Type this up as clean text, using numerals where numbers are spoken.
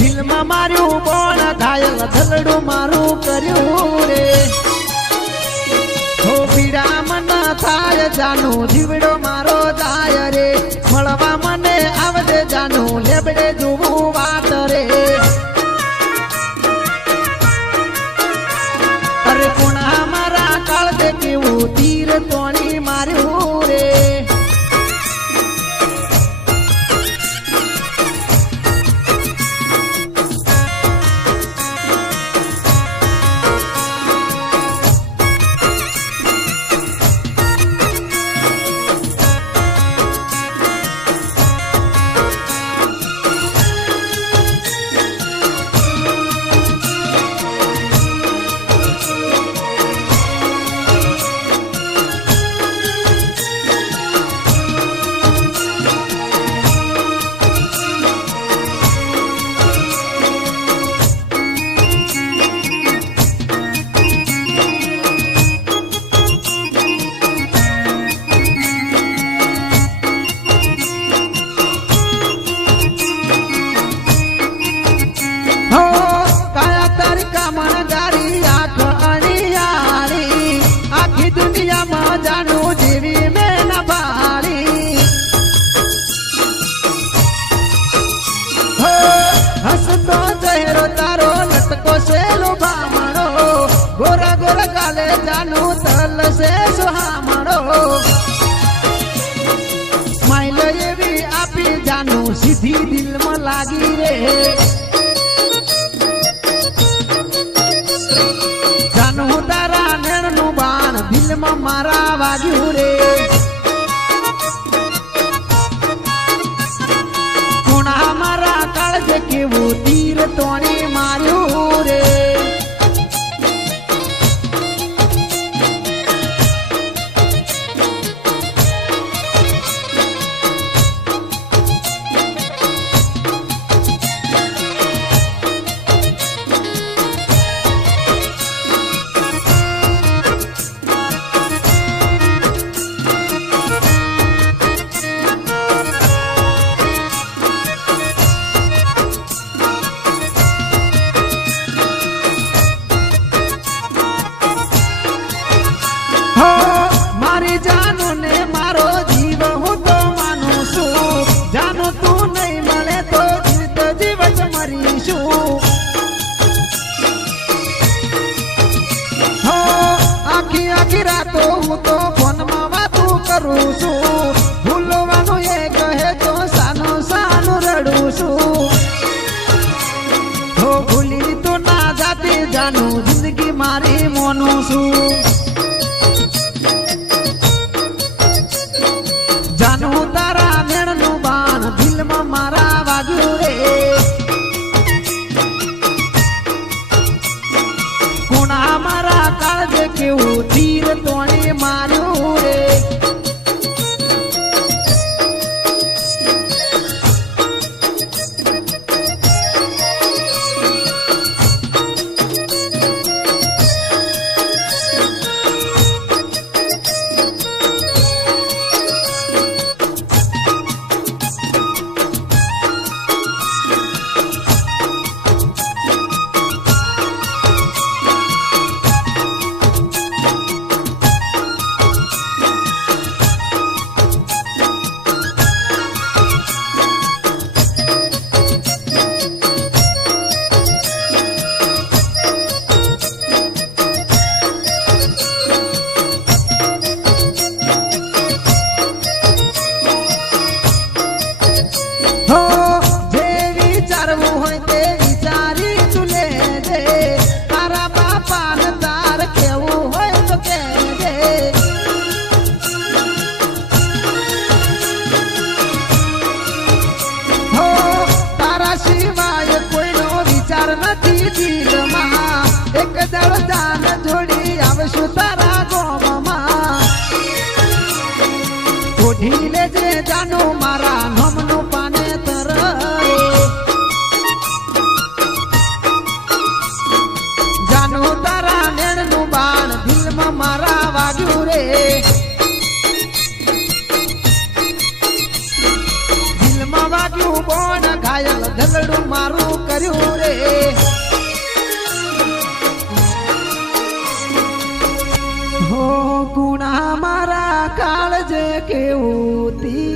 दिल में मारू बोण घायल धलड़ू मारू कर्यू रे हो पीड़ा मन थाय जानू जीवड़ो मारो जाय रे मळवा मने आवदे जानू लेबड़े जुवू वात रे अरे पुणा मारा काळ दे केवू तीर तोणी मार्यू रे गोरा गोरा काले जानू तल से सुहामणो स्माइल एवी आपी जानू सीधी दिल में लागी रे जानू तारा नेणनु बाण दिल में मारा वाग्यू रे पुणा मारा काळजे केवू तीर तोणी मार्यू रे मारी जानू ने मारो जीव हूँ तो मानू छू जानू तू नहीं मळे तो जीवित जीवत मरीशू हो आखी आखी रातो हूँ तो फोन में वातू करू छू भूलवानू ये कहे तो सानू सानू रडू छू हो भूली तो ना जाती जानू जिंदगी मारी मोनू छू जानू तारा नेणनु बाण दिल में मारा वाग्यू रे पुणा मारा काळजे केवू तीर तोणी मार्यू रे एक दड़ जान जोड़ी आवशु तारा गोमा ओढ़ीले जे जानू मारा नमनु पाने तर जानू तारा नेणनु बाण दिल में मारा वाग्यू रे दिल में वाग्यू बोण ઘાયલ ધલડું મારું કર્યું રે હો ગુણા મારા કાળજે કેવું તી